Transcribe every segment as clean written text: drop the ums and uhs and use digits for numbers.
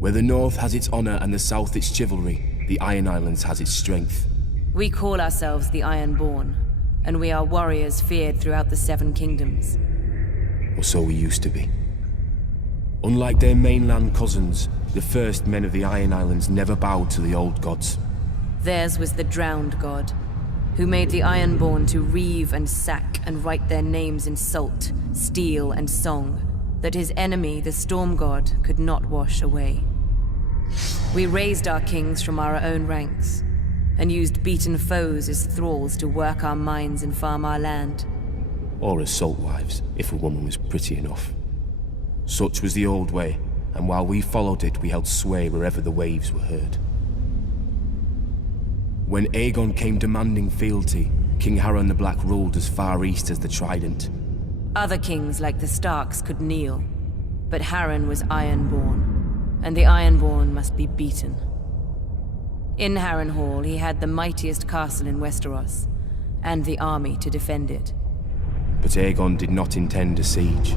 Where the North has its honor and the South its chivalry, the Iron Islands has its strength. We call ourselves the Ironborn, and we are warriors feared throughout the Seven Kingdoms. Or so we used to be. Unlike their mainland cousins, the first men of the Iron Islands never bowed to the old gods. Theirs was the Drowned God, who made the Ironborn to reave and sack and write their names in salt, steel, and song, that his enemy, the Storm God, could not wash away. We raised our kings from our own ranks, and used beaten foes as thralls to work our mines and farm our land. Or as salt wives, if a woman was pretty enough. Such was the old way, and while we followed it, we held sway wherever the waves were heard. When Aegon came demanding fealty, King Harren the Black ruled as far east as the Trident. Other kings like the Starks could kneel, but Harren was Ironborn, and the Ironborn must be beaten. In Harrenhal, he had the mightiest castle in Westeros, and the army to defend it. But Aegon did not intend a siege.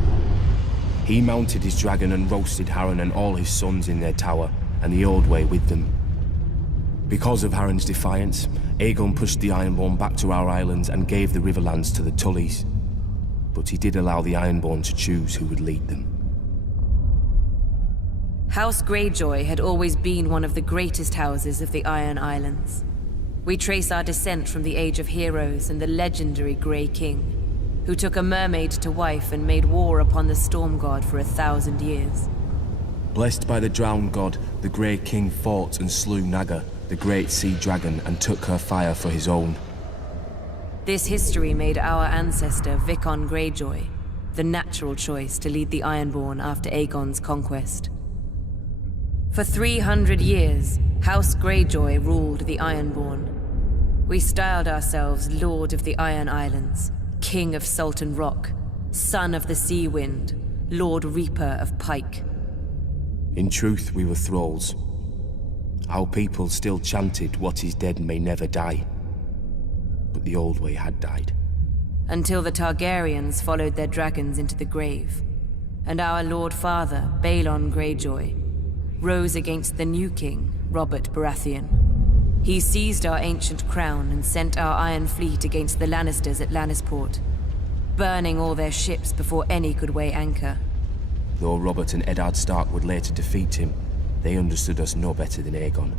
He mounted his dragon and roasted Harren and all his sons in their tower, and the Old Way with them. Because of Harren's defiance, Aegon pushed the Ironborn back to our islands and gave the Riverlands to the Tullys. But he did allow the Ironborn to choose who would lead them. House Greyjoy had always been one of the greatest houses of the Iron Islands. We trace our descent from the Age of Heroes and the legendary Grey King, who took a mermaid to wife and made war upon the Storm God for 1,000 years. Blessed by the Drowned God, the Grey King fought and slew Naga, the great sea dragon, and took her fire for his own. This history made our ancestor Vicon Greyjoy the natural choice to lead the Ironborn after Aegon's conquest. For 300 years, House Greyjoy ruled the Ironborn. We styled ourselves Lord of the Iron Islands, King of Salton Rock, Son of the Sea Wind, Lord Reaper of Pike. In truth, we were thralls. Our people still chanted, "What is dead may never die." But the old way had died. Until the Targaryens followed their dragons into the grave, and our Lord Father, Balon Greyjoy, rose against the new king, Robert Baratheon. He seized our ancient crown and sent our Iron Fleet against the Lannisters at Lannisport, burning all their ships before any could weigh anchor. Though Robert and Eddard Stark would later defeat him, they understood us no better than Aegon.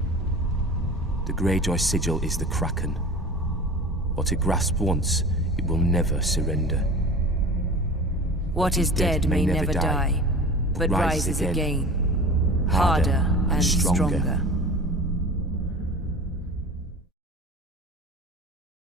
The Greyjoy sigil is the Kraken. What it grasps once, it will never surrender. What is dead may never die, but rises again, harder and stronger.